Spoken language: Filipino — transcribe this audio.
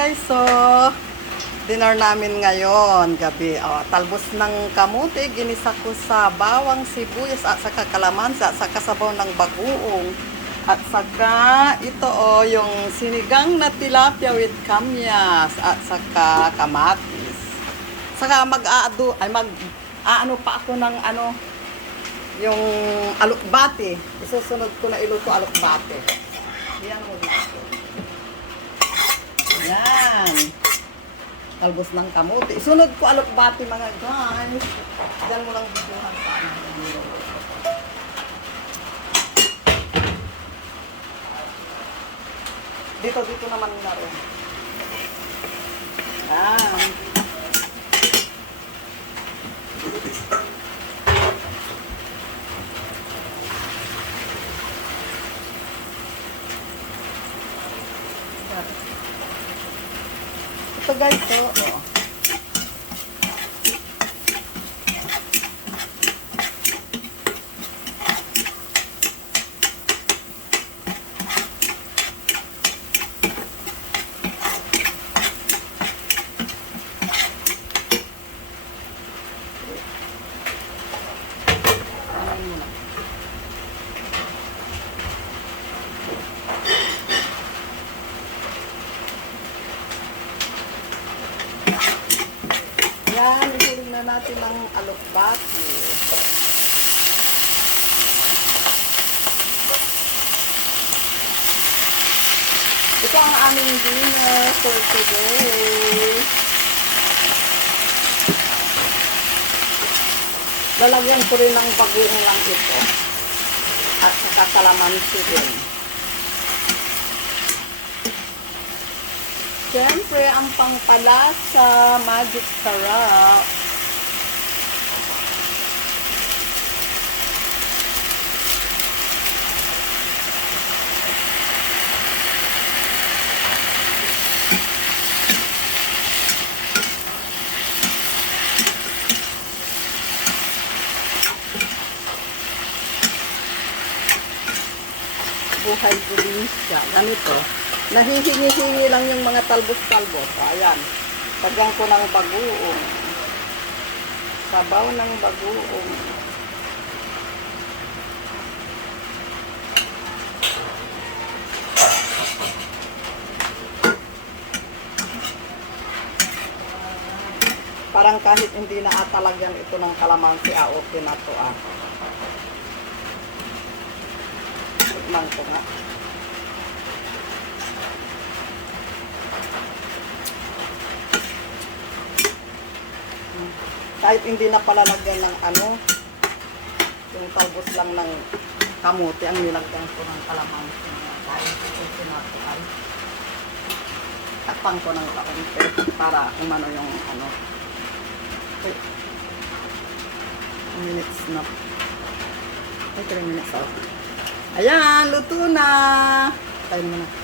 guys, so dinner namin ngayon, gabi. Talbos ng kamote, ginisa ko sa bawang sibuyas at saka kalamansi at saka sabaw ng bagoong. At saka ito yung sinigang na tilapia with kamyas at saka kamatis. Saka mag-aano pa ako ng yung alukbate. Isusunod ko na iluto alukbate. Yan mo dito. Yan. Talbos ng kamote. Isunod ko alukbate mga guys. Diyan mo lang videohan sa Dito naman na rin. Yan. Ito guys, Yan, ihulog na natin ang alukbate. Ito ang aming dinner for today. Lalagyan ko rin ng bagoong lang ito. At saka kalamansi din. Siyempre, ang pangpalasa, magic sarap. Buhay probinsya. Ganito. Nahihingi-hingi lang yung mga talbos-talbos. Ayan. Lagyan ko ng bagoong. Sabaw ng bagoong. Parang kahit hindi na atalagyan ito ng kalamansi, okay na to Tikman ko nga. Kahit hindi na palalagyan ng yung talbos lang ng kamote, ang nilagyan ko ng kalamansi. Kahit ito sinatuan. Takpan ko ng kaunti para umano yung Wait. 2 minutes na. 3 minutes off. Ayan, luto na. Tayo mo na.